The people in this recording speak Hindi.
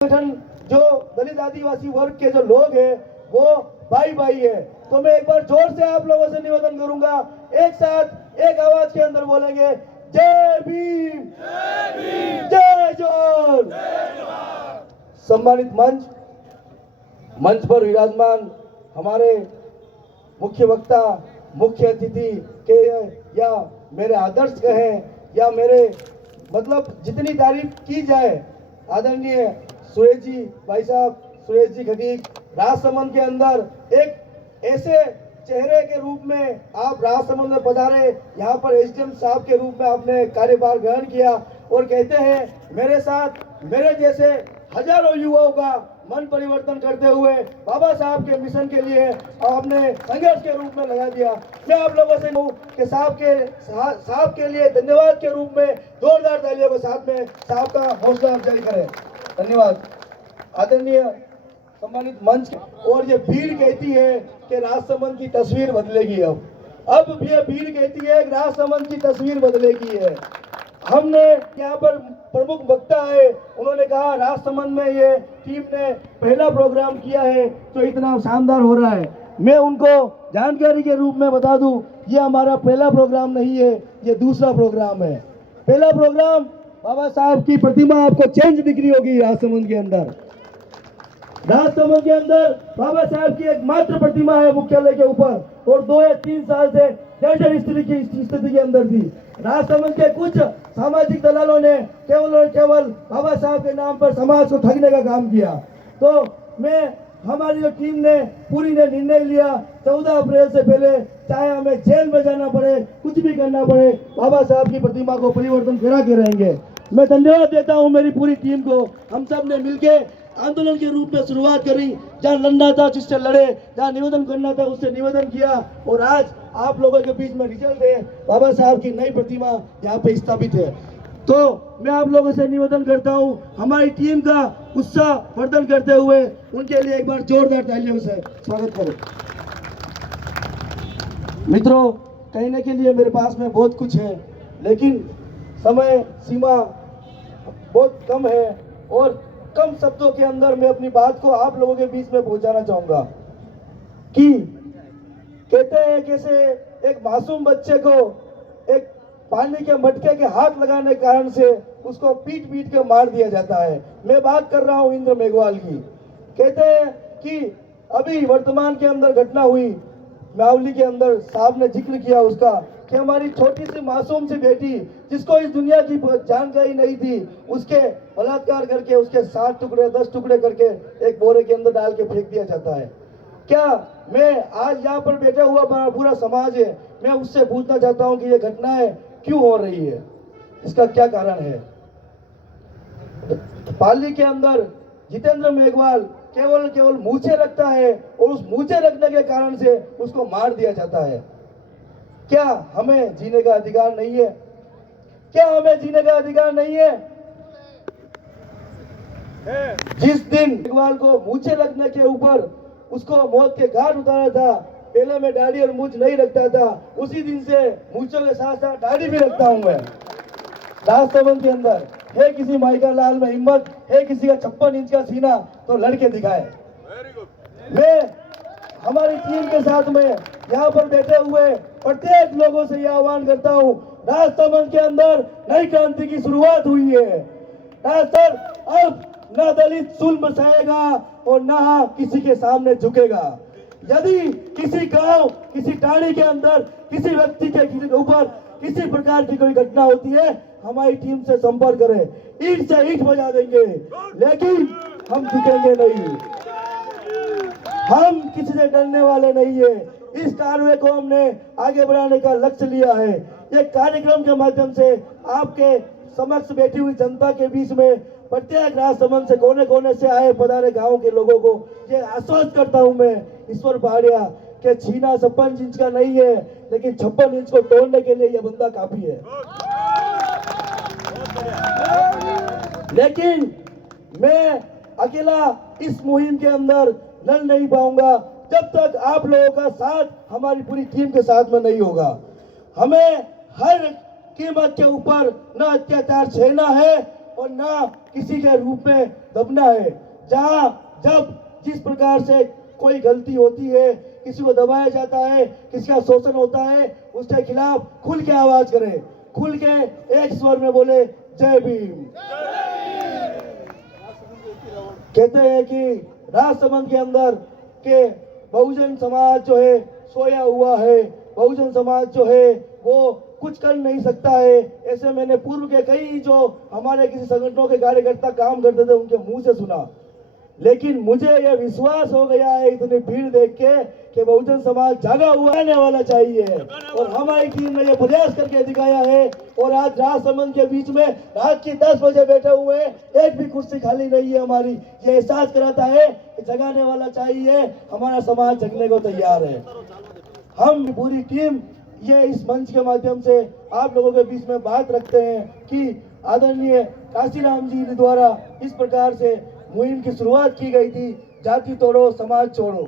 संगठन जो दलित आदिवासी वर्ग के जो लोग हैं वो भाई भाई है। तो मैं एक बार जोर से आप लोगों से निवेदन करूंगा, एक साथ एक आवाज के अंदर बोलेंगे, जय भीम, जय जोहर। सम्मानित मंच पर विराजमान हमारे मुख्य वक्ता, मुख्य अतिथि के या मेरे आदर्श कहें या मेरे मतलब जितनी तारीफ की जाए, आदरणीय सुरेश जी, भाई साहब सुरेश जी खटीक, राजसमंद के अंदर एक ऐसे चेहरे के रूप में आप राजसमंद में पधारे, यहाँ पर एसडीएम साहब के रूप में आपने कार्यभार ग्रहण किया और कहते हैं मेरे साथ मेरे जैसे हजारों युवाओं का मन परिवर्तन करते हुए बाबा साहब के मिशन के लिए आपने संघर्ष के रूप में लगा दिया। मैं आप लोगों से कहूं कि साहब के लिए धन्यवाद के रूप में जोरदार तालियों के साथ में साहब का हौसला अफजाई करें। धन्यवाद। आदरणीय सम्मानित मंच और ये भीड़ कहती है कि राजसमंद की तस्वीर बदलेगी। अब ये भीड़ कहती है कि राजसमंद की तस्वीर बदलेगी है। हमने यहाँ पर प्रमुख वक्ता है, उन्होंने कहा राजसमंद में ये टीम ने पहला प्रोग्राम किया है तो इतना शानदार हो रहा है। मैं उनको जानकारी के रूप में बता दूं, ये हमारा पहला प्रोग्राम नहीं है, ये दूसरा प्रोग्राम है। पहला प्रोग्राम बाबा साहब की प्रतिमा आपको चेंज दिख रही होगी राजसमंद के अंदर। राजसमंद के अंदर बाबा साहब की एक मात्र प्रतिमा है मुख्यालय के ऊपर और 2 या 3 साल से जर्जर स्थिति के अंदर थी। राजसमंद के कुछ सामाजिक दलालों ने केवल और केवल बाबा साहब के नाम पर समाज को ठगने का काम किया। तो हमारी जो टीम ने पूरी ने निर्णय लिया 14 अप्रैल से पहले चाहे हमें जेल में जाना पड़े, कुछ भी करना पड़े, बाबा साहब की प्रतिमा को परिवर्तन करा के रहेंगे। मैं धन्यवाद देता हूं मेरी पूरी टीम को। हम सब ने मिलके आंदोलन के रूप में शुरुआत करी, जहाँ लड़ना था जिससे लड़े, जहाँ निवेदन करना था उससे निवेदन किया और आज आप लोगों के बीच में रिजल्ट है, बाबा साहब की नई प्रतिमा यहाँ पे स्थापित है। तो मैं आप लोगों से निवेदन करता हूँ हमारी टीम का उत्साह वर्धन करते हुए उनके लिए एक बार जोरदार तालियों से स्वागत करें। मित्रों, कहने के लिए मेरे पास में बहुत कुछ है लेकिन समय सीमा बहुत कम है और कम शब्दों के अंदर मैं अपनी बात को आप लोगों के बीच में पहुंचाना चाहूंगा कि कहते हैं कैसे एक मासूम बच्चे को एक पानी के मटके के हाथ लगाने के कारण से उसको पीट के मार दिया जाता है। मैं बात कर रहा हूं इंद्र मेघवाल की। कहते हैं कि अभी वर्तमान के अंदर घटना हुई मावली के अंदर, साहब ने जिक्र किया उसका कि हमारी छोटी सी मासूम सी बेटी जिसको इस दुनिया की जानकारी नहीं थी, उसके बलात्कार करके उसके 7 टुकड़े 10 टुकड़े करके एक बोरे के अंदर डाल के फेंक दिया जाता है। क्या मैं आज यहाँ पर बैठा हुआ पूरा समाज है, मैं उससे पूछना चाहता हूँ कि ये घटनाएं क्यों हो रही है, इसका क्या कारण है। पाली के अंदर जितेंद्र मेघवाल केवल मूछे रखता है और उस मूछे रखने के कारण से उसको मार दिया जाता है। क्या हमें जीने का अधिकार नहीं है? क्या हमें जीने का अधिकार नहीं है? जिस दिन मेघवाल को मूछे रखने के ऊपर उसको मौत के घाट उतारा था, पहले मैं दाढ़ी और मूछ नहीं रखता था, उसी दिन से मूछों के साथ साथ दाढ़ी भी रखता हूं मैं। राजसमंद के अंदर है किसी माइका लाल में हिम्मत, है किसी का 56 इंच का सीना तो लड़के दिखाए। मैं हमारी टीम के साथ में यहाँ पर बैठे हुए प्रत्येक लोगों से यह आह्वान करता हूँ, राजसमंद के अंदर नई क्रांति की शुरुआत हुई है। राजसमंद अब न दलित सुल मचाएगा और न किसी के सामने झुकेगा। यदि किसी गांव, किसी टाड़ी के अंदर किसी व्यक्ति के ऊपर किसी प्रकार की कोई घटना होती है, हमारी टीम से संपर्क करें, ईंट से ईंट बजा देंगे, लेकिन हम झुकेंगे नहीं। हम किसी से डरने वाले नहीं है। इस कार्य को हमने आगे बढ़ाने का लक्ष्य लिया है। ये कार्यक्रम के माध्यम से आपके समक्ष बैठी हुई जनता के बीच में प्रत्येक राजसमंद से कोने कोने से आए पधारे गांव के लोगों को ये आश्वस्त करता हूं मैं ईश्वर पहाड़िया के छीना 56 इंच का नहीं है, लेकिन 56 इंच को तोड़ने के लिए यह बंदा काफी है। लेकिन मैं अकेला इस मुहिम के अंदर लड़ नहीं पाऊंगा जब तक आप लोगों का साथ हमारी पूरी टीम के साथ में नहीं होगा। हमें हर कीमत के ऊपर न अत्याचार झेलना है और ना किसी के रूप में दबना है। जहां जब जिस प्रकार से कोई गलती होती है, किसी को दबाया जाता है, किसी का शोषण होता है, उसके खिलाफ खुल के आवाज करें, खुल के एक स्वर में बोले जय भीम। कहते हैं कि राजसमंद के अंदर के बहुजन समाज जो है सोया हुआ है, बहुजन समाज जो है वो कुछ कर नहीं सकता है। ऐसे मैंने पूर्व के कई जो हमारे किसी संगठनों के कार्यकर्ता काम करते थे उनके मुंह से सुना, लेकिन मुझे यह विश्वास हो गया है इतनी भीड़ देख के कि बहुजन समाज जागा हुआ आने वाला चाहिए, और हमारी टीम ने यह प्रयास करके दिखाया है। और आज राजसमंद के बीच में रात की 10 बजे बैठे हुए एक भी कुर्सी खाली नहीं है हमारी। ये एहसास कराता है कि जगाने वाला चाहिए, हमारा समाज जगने को तैयार है। हम पूरी टीम ये इस मंच के माध्यम से आप लोगों के बीच में बात रखते हैं कि आदरणीय काशीराम जी द्वारा इस प्रकार से मुहिम की शुरुआत की गई थी, जाति तोड़ो समाज छोड़ो।